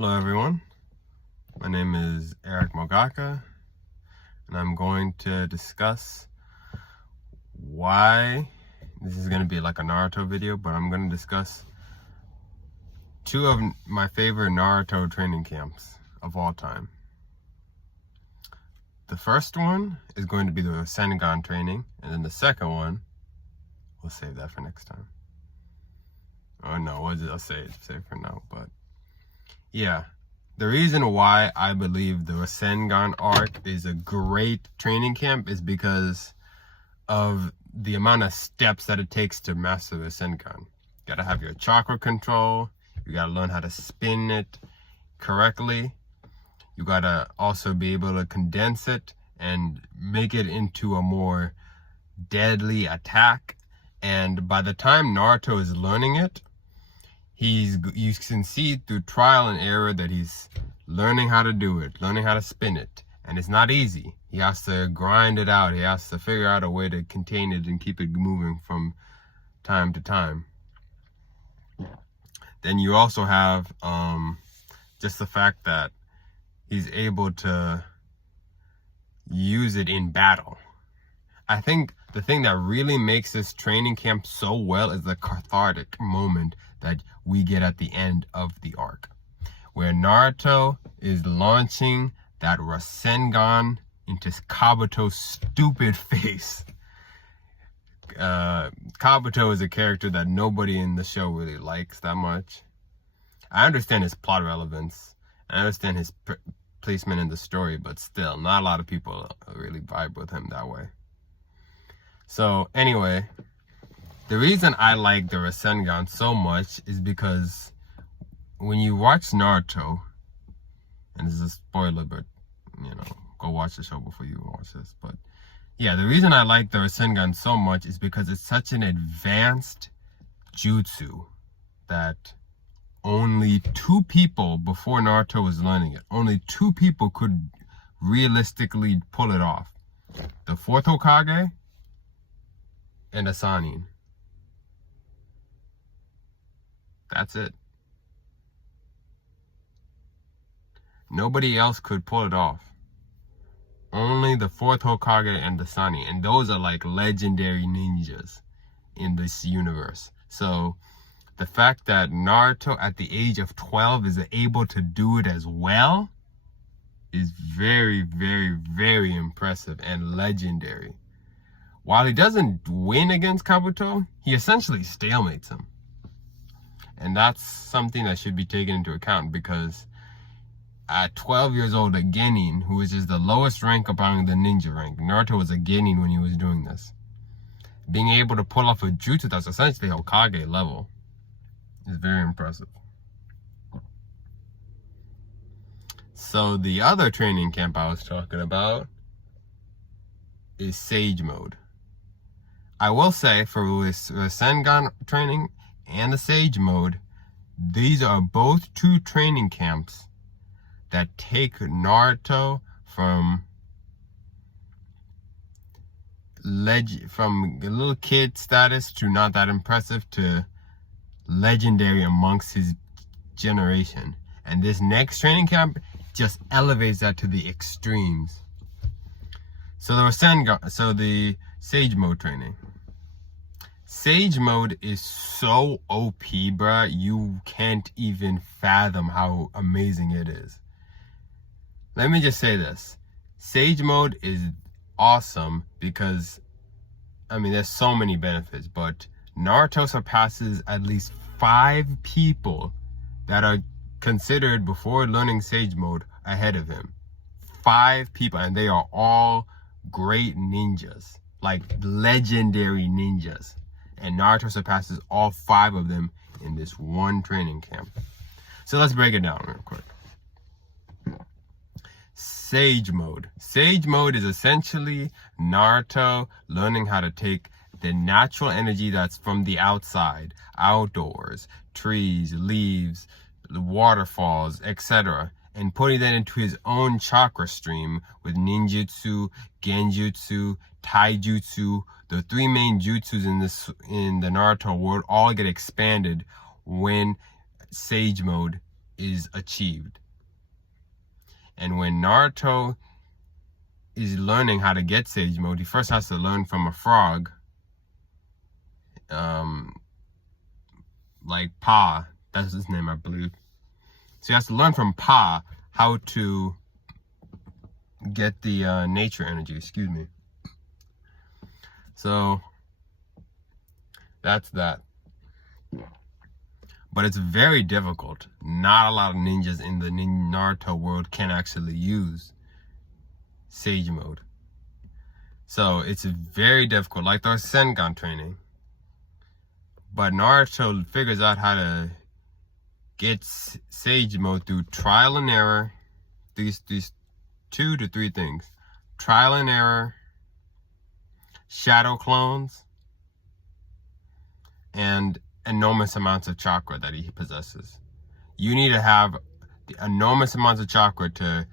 Hello everyone, my name is Eric Mogaka, and I'm going to discuss why, this is going to be like a Naruto video, but I'm going to discuss two of my favorite Naruto training camps of all time. The first one is going to be the Rasengean training, and then the second one, we'll save that for next time. Oh no, I'll save it for now, but yeah. The reason why I believe the Rasengan arc is a great training camp is because of the amount of steps that it takes to master the Rasengan. You gotta have your chakra control, you gotta learn how to spin it correctly, you gotta also be able to condense it and make it into a more deadly attack. And by the time Naruto is learning it, you can see through trial and error that he's learning how to do it, learning how to spin it. And it's not easy. He has to grind it out. He has to figure out a way to contain it and keep it moving from time to time. Then you also have just the fact that he's able to use it in battle. I think the thing that really makes this training camp so well is the cathartic moment that we get at the end of the arc, where Naruto is launching that Rasengan into Kabuto's stupid face. Kabuto is a character that nobody in the show really likes that much. I understand his plot relevance, I understand his placement in the story, but still, not a lot of people really vibe with him that way. So anyway, the reason I like the Rasengan so much is because when you watch Naruto, and this is a spoiler, but go watch the show before you watch this. But yeah, the reason I like the Rasengan so much is because it's such an advanced jutsu that only 2 people before Naruto was learning it, only 2 people could realistically pull it off. The 4th Hokage and a Sannin. That's it. Nobody else could pull it off. Only the 4th Hokage and the Sannin. And those are like legendary ninjas in this universe. So the fact that Naruto at the age of 12 is able to do it as well is very, very, very impressive and legendary. While he doesn't win against Kabuto, he essentially stalemates him. And that's something that should be taken into account, because at 12 years old, a Genin, who is just the lowest rank among the ninja rank, Naruto was a Genin when he was doing this, being able to pull off a jutsu that's essentially Hokage level is very impressive. So the other training camp I was talking about is Sage Mode. I will say, for Rasengan training and the Sage Mode, these are both 2 training camps that take Naruto from little kid status to not that impressive to legendary amongst his generation. And this next training camp just elevates that to the extremes. So the Sage Mode training. Sage Mode is so OP, bruh, you can't even fathom how amazing it is. Let me just say this. Sage Mode is awesome because, there's so many benefits, but Naruto surpasses at least 5 people that are considered before learning Sage Mode ahead of him. 5 people, and they are all great ninjas, like legendary ninjas. And Naruto surpasses all 5 of them in this one training camp. So let's break it down real quick. Sage Mode. Sage Mode is essentially Naruto learning how to take the natural energy that's from the outside, outdoors, trees, leaves, waterfalls, etc., and putting that into his own chakra stream with ninjutsu, genjutsu, taijutsu. The 3 main jutsus in the Naruto world all get expanded when Sage Mode is achieved. And when Naruto is learning how to get Sage Mode, he first has to learn from a frog, like Pa, that's his name, I believe. So he has to learn from Pa how to get the nature energy, excuse me. So that's that. But it's very difficult. Not a lot of ninjas in the Naruto world can actually use Sage Mode. So it's very difficult, like the Rasengean training. But Naruto figures out how to get Sage Mode through trial and error. These 2 to 3 things. Trial and error, shadow clones, and enormous amounts of chakra that he possesses. You need to have enormous amounts of chakra to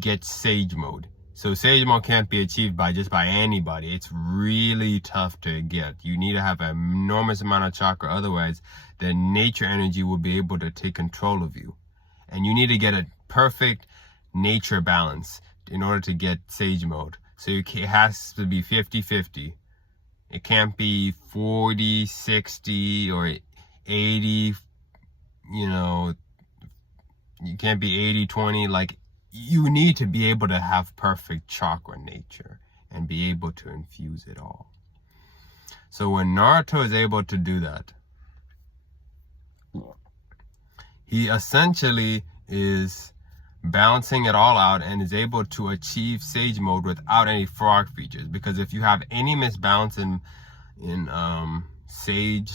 get Sage Mode. So Sage Mode can't be achieved by anybody. It's really tough to get. You need to have an enormous amount of chakra, otherwise the nature energy will be able to take control of you. And you need to get a perfect nature balance in order to get Sage Mode. So it has to be 50-50. It can't be 40, 60, or 80, you know, you can't be 80, 20. Like, you need to be able to have perfect chakra nature and be able to infuse it all. So when Naruto is able to do that, he essentially is balancing it all out and is able to achieve Sage Mode without any frog features. Because if you have any misbalance in Sage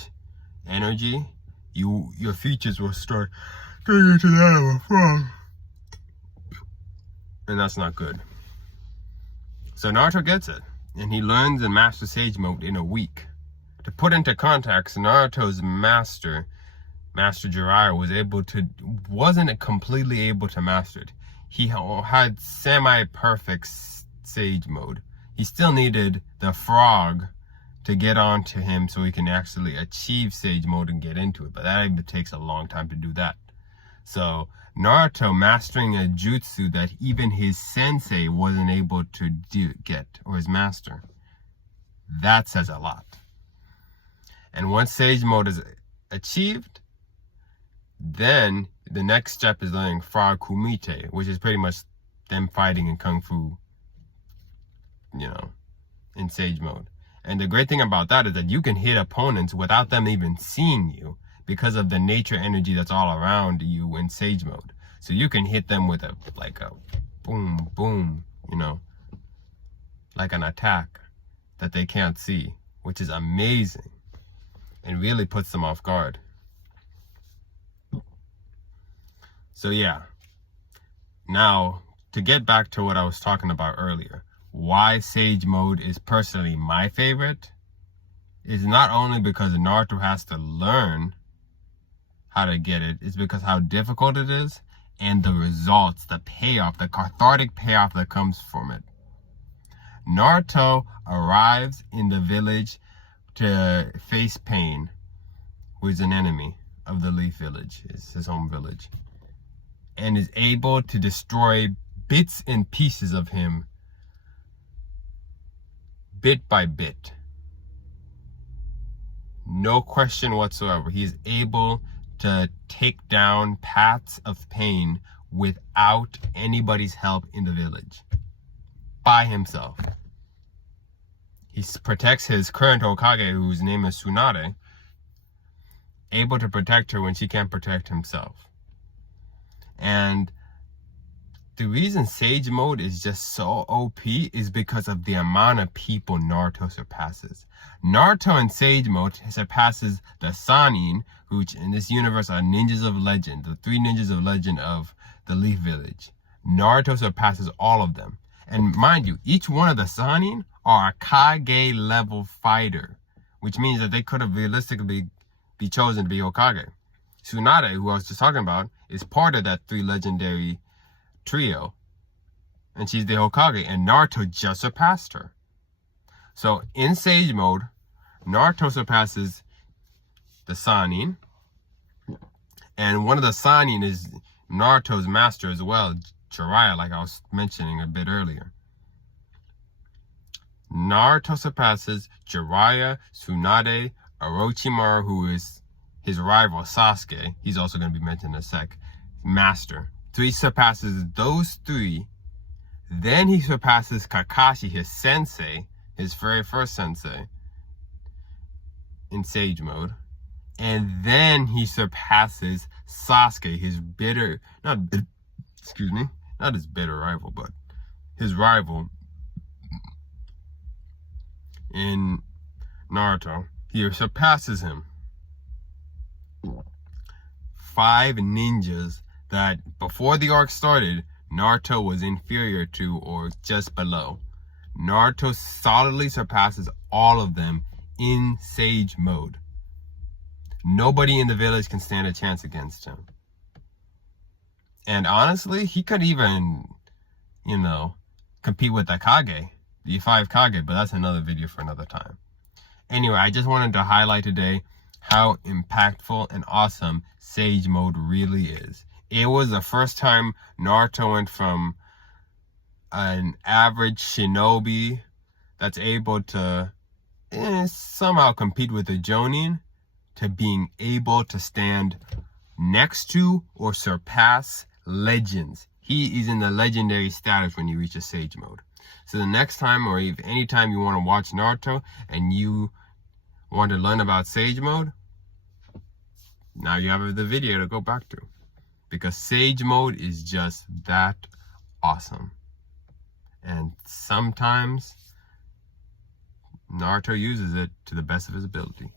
energy, your features will start turning into that of a frog, and that's not good. So Naruto gets it, and he learns and masters Sage Mode in a week. To put into context, Naruto's master Jiraiya wasn't completely able to master it. He had semi-perfect Sage Mode. He still needed the frog to get onto him so he can actually achieve Sage Mode and get into it. But that even takes a long time to do that. So Naruto mastering a jutsu that even his sensei wasn't able to get, or his master. That says a lot. And once Sage Mode is achieved, then the next step is learning Frog Kumite, which is pretty much them fighting in Kung Fu, in Sage Mode. And the great thing about that is that you can hit opponents without them even seeing you because of the nature energy that's all around you in Sage Mode. So you can hit them with a boom, boom, like an attack that they can't see, which is amazing and really puts them off guard. So yeah, now to get back to what I was talking about earlier, why Sage Mode is personally my favorite is not only because Naruto has to learn how to get it, it's because how difficult it is and the results, the payoff, the cathartic payoff that comes from it. Naruto arrives in the village to face Pain, who is an enemy of the Leaf Village, it's his home village, and is able to destroy bits and pieces of him bit by bit. No question whatsoever. He is able to take down paths of Pain without anybody's help in the village. By himself. He protects his current Hokage, whose name is Tsunade, able to protect her when she can't protect himself. And the reason Sage Mode is just so OP is because of the amount of people Naruto surpasses. Naruto in Sage Mode surpasses the Sannin, which in this universe are ninjas of legend, the 3 ninjas of legend of the Leaf Village. Naruto surpasses all of them. And mind you, each one of the Sannin are a Kage level fighter, which means that they could have realistically be chosen to be Hokage. Tsunade, who I was just talking about, is part of that 3 legendary trio, and she's the Hokage, and Naruto just surpassed her. So in Sage Mode, Naruto surpasses the Sannin, and one of the Sannin is Naruto's master as well, Jiraiya, like I was mentioning a bit earlier. Naruto surpasses Jiraiya, Tsunade, Orochimaru, who is his rival Sasuke. He's also going to be mentioned in a sec. Master. So he surpasses those three. Then he surpasses Kakashi, his sensei, his very first sensei, in Sage Mode. And then he surpasses Sasuke, his not his bitter rival, but his rival in Naruto. He surpasses him. 5 ninjas that before the arc started, Naruto was inferior to or just below. Naruto solidly surpasses all of them in Sage Mode. Nobody in the village can stand a chance against him. And honestly, he could even, compete with the Kage, the 5 Kage, but that's another video for another time. Anyway, I just wanted to highlight today how impactful and awesome Sage Mode really is. It was the first time Naruto went from an average shinobi that's able to somehow compete with a Jonin to being able to stand next to or surpass legends. He is in the legendary status when he reaches Sage Mode. So the next time, or if any time you want to watch Naruto and you want to learn about Sage Mode, now you have the video to go back to. Because Sage Mode is just that awesome. And sometimes Naruto uses it to the best of his ability.